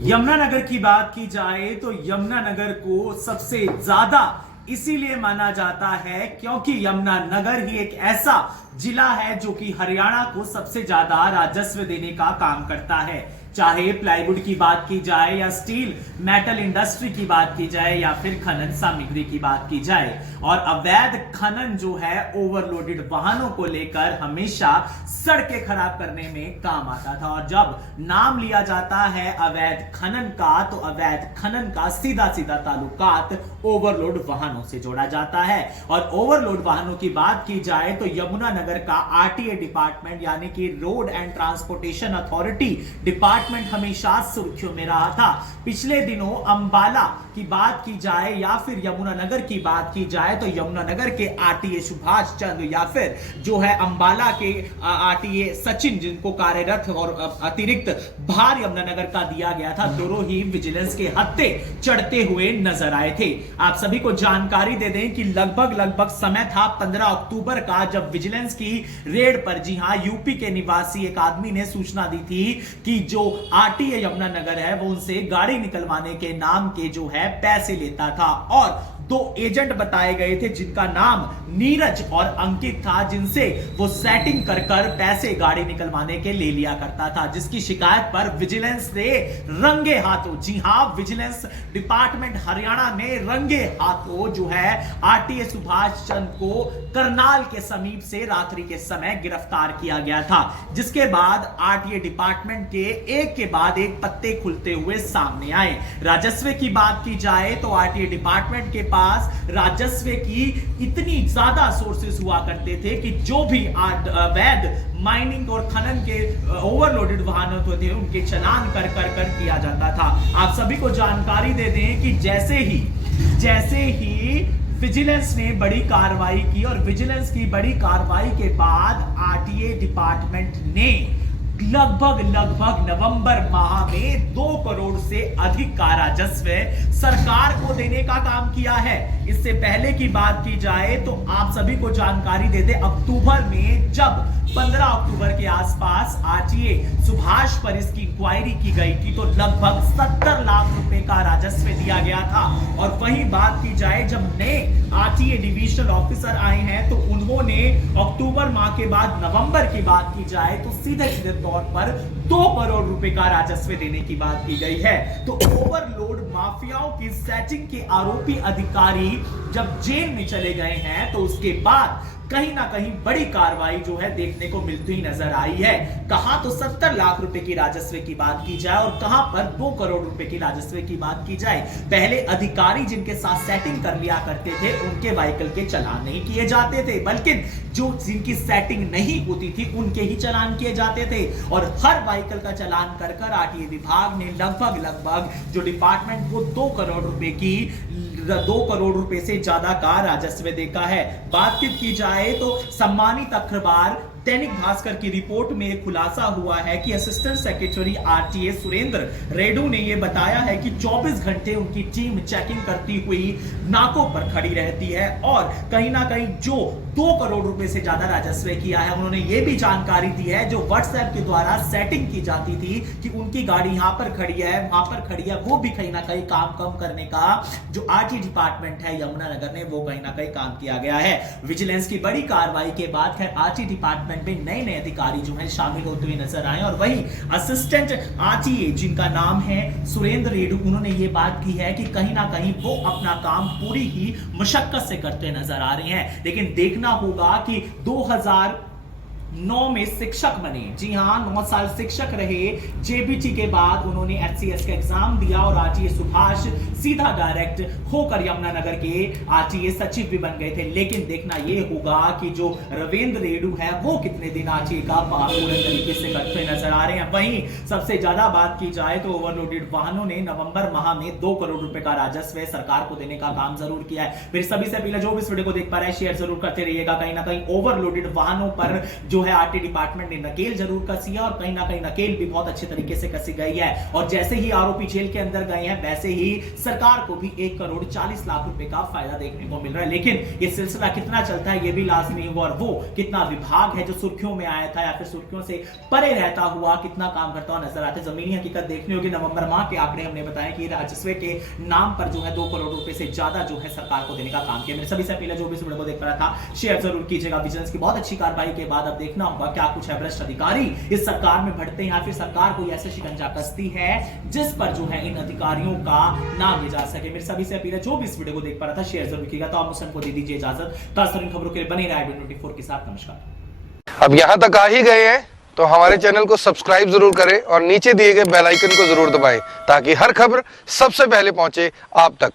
यमुनानगर की बात की जाए तो यमुनानगर को सबसे ज्यादा इसीलिए माना जाता है क्योंकि यमुनानगर ही एक ऐसा जिला है जो कि हरियाणा को सबसे ज्यादा राजस्व देने का काम करता है। चाहे प्लाईवुड की बात की जाए या स्टील मेटल इंडस्ट्री की बात की जाए या फिर खनन सामग्री की बात की जाए, और अवैध खनन जो है ओवरलोडेड वाहनों को लेकर हमेशा सड़कें खराब करने में काम आता था। और जब नाम लिया जाता है अवैध खनन का तो अवैध खनन का सीधा सीधा ताल्लुकात ओवरलोड वाहनों से जोड़ा जाता है। और ओवरलोड वाहनों की बात की जाए तो यमुनानगर का आरटीए डिपार्टमेंट यानी कि road and transportation authority department हमेशा सुर्खियों में रहा था। पिछले दिनों अंबाला की बात की जाए या फिर यमुनानगर की बात की जाए तो यमुनानगर के आरटीए सुभाष चंद्र या फिर जो है अंबाला के आरटीए सचिन, जिनको कार्यरत और अतिरिक्त भार यमुनानगर का दिया गया था, दोनों ही विजिलेंस के हत्थे चढ़ते हुए नजर आए थे। आप सभी को जानकारी दे दें कि लगभग समय था 15 अक्टूबर का, जब विजिलेंस की रेड पर, जी हां, यूपी के निवासी एक आदमी ने सूचना दी थी कि जो आरटीए यमुनानगर है वो उनसे गाड़ी निकलवाने के नाम के जो है पैसे लेता था। और दो एजेंट बताए गए थे जिनका नाम नीरज और अंकित था, जिनसे वो सेटिंग कर पैसे गाड़ी निकलवाने के ले लिया करता था, जिसकी शिकायत पर विजिलेंस ने रंगे हाथों, जी हां, विजिलेंस डिपार्टमेंट हरियाणा ने रंगे हाथों जो है आरटीए सुभाष चंद्र को करनाल के समीप से रात्रि के समय गिरफ्तार किया गया था। जिसके बाद आरटीए डिपार्टमेंट के एक के बाद एक पत्ते खुलते हुए सामने आए। राजस्व की बात की जाए तो आरटीए डिपार्टमेंट के पास राजस्व की इतनी ज्यादा सोर्सेस हुआ करते थे कि जो भी अवैध माइनिंग और खनन के ओवरलोडेड वाहन होते थे उनके चालान कर किया जाता था। आप सभी को जानकारी दे दें कि जैसे ही विजिलेंस ने बड़ी कार्रवाई की और विजिलेंस की बड़ी कार्रवाई के बाद आरटीए डिपार्टमेंट ने लगभग नवंबर माह में 2 करोड़ से अधिक का राजस्व सरकार को देने का काम किया है। इससे पहले की बात की जाए तो आप सभी को जानकारी दे दे, अक्टूबर में जब 15 अक्टूबर के आसपास आरटीए सुभाष पर इसकी इंक्वायरी की गई थी तो लगभग 70 लाख रुपए का राजस्व दिया गया था। और वही बात की जाए जब नए आरटीए डिविजनल ऑफिसर आए हैं तो उन्होंने अक्टूबर माह के बाद नवंबर की बात की जाए तो सीधे तौर पर 2 करोड़ रुपए का राजस्व देने की बात की गई है। तो ओवरलोड माफियाओं की सेटिंग के आरोपी अधिकारी जब जेल में चले गए हैं तो उसके बाद कहीं ना कहीं बड़ी कार्रवाई जो है देखने को मिलती ही नजर आई है। कहां तो 70 लाख रुपए की राजस्व की बात की जाए और कहां पर 2 करोड़ रुपए की राजस्व की बात की जाए। पहले अधिकारी जिनके साथ सेटिंग कर लिया करते थे उनके व्हीकल के चालान नहीं किए जाते थे, बल्कि जो जिनकी सेटिंग नहीं होती थी उनके ही चालान किए जाते थे। और हर व्हीकल का चालान कर आरटीए विभाग ने लगभग जो डिपार्टमेंट को 2 करोड़ रुपए से ज्यादा का राजस्व देखा है। बातचीत की जाए तो सम्मानित अखबार दैनिक भास्कर की रिपोर्ट में खुलासा हुआ है कि assistant secretary RTA Surendra Redu ने यह बताया है कि 24 घंटे उनकी टीम चेकिंग करती हुई नाकों पर खड़ी रहती है और कहीं ना कहीं जो 2 करोड़ रुपए से ज्यादा राजस्व किया है, उन्होंने ये भी जानकारी दी है जो व्हाट्सएप के द्वारा सेटिंग की जाती थी कि उनकी गाड़ी यहां पर खड़ी है वहां पर खड़ी है, वो भी कहीं ना कहीं काम कम करने का जो आरटीए डिपार्टमेंट है यमुनानगर ने वो कहीं ना कहीं काम किया गया है। विजिलेंस की बड़ी कार्रवाई के बाद खैर आरटीए डिपार्टमेंट में नए अधिकारी जो हैं शामिल होते हुए नजर आए और वही असिस्टेंट आरटीए जिनका नाम है सुरेंद्र रेडू, उन्होंने ये बात की है कि कहीं ना कहीं वो अपना काम पूरी ही मशक्कत से करते नजर आ रहे हैं। लेकिन देखना होगा कि 2009 में शिक्षक बने, जी हां, 9 साल शिक्षक रहे। जेबीटी के बाद उन्होंने एचसीएस का एग्जाम दिया और आरटीए सुभाष सीधा डायरेक्ट होकर यमुनानगर के आरटीए सचिव भी बन गए थे। लेकिन देखना यह होगा कि जो रविंद्र रेडू है वो कितने दिन आरटीए का पूरे तरीके से करते नजर आ रहे हैं। वहीं सबसे ज्यादा बात की जाए तो ओवरलोडेड वाहनों ने नवंबर माह में 2 करोड़ रुपए का राजस्व सरकार को देने का काम जरूर किया है। फिर सभी से पहले जो भी इस वीडियो को देख पा रहे हैं शेयर जरूर करते रहिएगा। कहीं ना कहीं ओवरलोडेड वाहनों पर जो जो है आरटी डिपार्टमेंट ने नकेल जरूर कसी है और कहीं ना कहीं नकेल भी बहुत अच्छे तरीके से कसी गई है। और जैसे ही आरोपी जेल के अंदर गए हैं वैसे ही सरकार को भी 1 करोड़ 40 लाख रुपए का फायदा देखने को मिल रहा है। लेकिन ये सिलसिला कितना चलता है ये भी लाजमी होगा और वो कितना विभाग है जो सुर्खियों में आया था या फिर सुर्खियों से परे रहता हुआ कितना काम करता हुआ नजर आता है, जमीनी हकीकत देखनी होगी। नवंबर माह के आंकड़े हमने बताया कि राजस्व के नाम पर जो है 2 करोड़ रुपए से ज्यादा जो है सरकार को देने का काम किया। मेरे सभी से पहले जो भी इस वीडियो को देख रहा था शेयर जरूर कीजिएगा। विजिलेंस की बहुत अच्छी कार्रवाई के बाद अब देखना होगा क्या कुछ है भ्रष्ट अधिकारी इस सरकार में बढ़ते हैं या फिर सरकार कोई ऐसे शिकंजा कसती है जिस पर जो है इन अधिकारियों का नाम ले जा सके। मेरे सभी से अपील है जो भी इस वीडियो को देख पा रहा था शेयर जरूर कीजिएगा। तो आप मुझसे को दे दीजिए इजाजत। ताज़ा खबरों के लिए बने रहिए IDO24 के साथ। नमस्कार। अब यहाँ तक आ ही गए हैं तो हमारे चैनल को सब्सक्राइब जरूर करें और नीचे दिए गए बेल आइकन को जरूर दबाएं ताकि हर खबर सबसे पहले पहुंचे आप तक।